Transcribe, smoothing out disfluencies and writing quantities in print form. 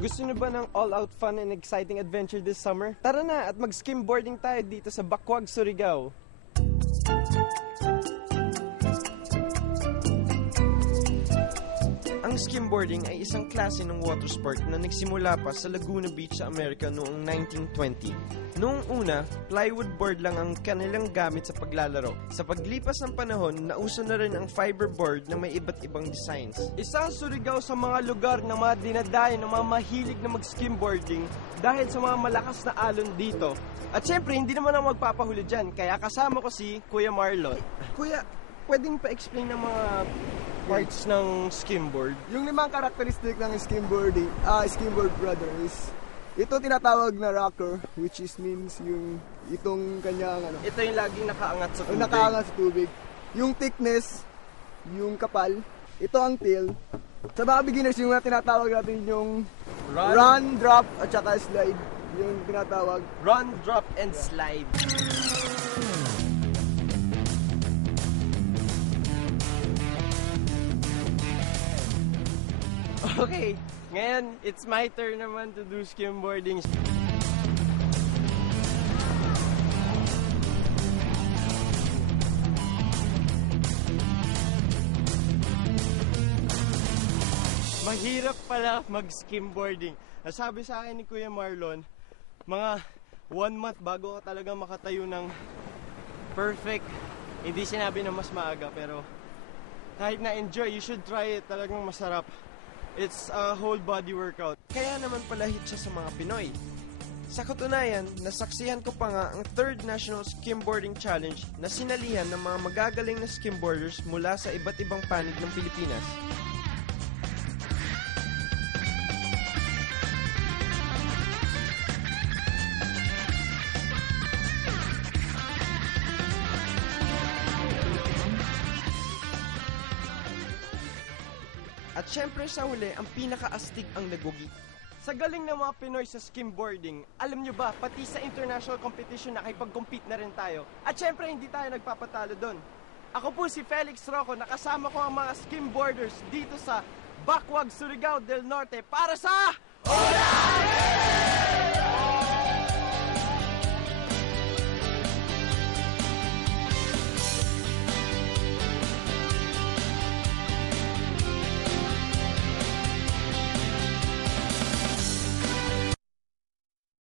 Gusto niyo ba ng all-out fun and exciting adventure this summer? Tara na at mag-skimboarding tayo dito sa Bakwag, Surigao. Ang skimboarding ay isang klase ng water sport na nagsimula pa sa Laguna Beach sa Amerika noong 1920. Noong una, plywood board lang ang kanilang gamit sa paglalaro. Sa paglipas ng panahon, nauso na rin ang fiberboard na may iba't ibang designs. Isa ang Surigao sa mga lugar na mga dinadayo ng mga mahilig na mag-skimboarding dahil sa mga malakas na alon dito. At syempre, hindi naman ako magpapahuli dyan, kaya kasama ko si Kuya Marlon. Kuya, pwedeng pa-explain ng mga parts ng skimboard? Yung 5 karakteristik ng skimboard brother is ito tinatawag na rocker, which is means yung itong kanyang Ito yung laging nakaangat sa tubig. Nakaangat sa tubig. Yung thickness, yung kapal, ito ang tail. Sa mga beginners, yung tinatawag natin yung run, drop, at saka slide. Yung tinatawag. Run, drop, and slide. Okay, ngayon, it's my turn naman to do skimboarding. Mahirap pala mag-skimboarding. Nasabi sa akin ni Kuya Marlon, mga 1 month bago ka talaga makatayo ng perfect. Hindi sinabi na mas maaga, pero kahit na-enjoy, you should try it. Talagang masarap. It's a whole body workout. Kaya naman pala hit siya sa mga Pinoy. Sa katunayan, nasaksihan ko pa nga ang 3rd National Skimboarding Challenge na sinalihan ng mga magagaling na skimboarders mula sa iba't ibang panig ng Pilipinas. At syempre sa huli, ang pinaka-astig ang nagugi. Sa galing ng mga Pinoy sa skimboarding, alam nyo ba, pati sa international competition nakipag-compete na rin tayo. At syempre, hindi tayo nagpapatalo doon. Ako po si Felix Rocco, nakasama ko ang mga skimboarders dito sa Bakwag, Surigao del Norte para sa... Hola!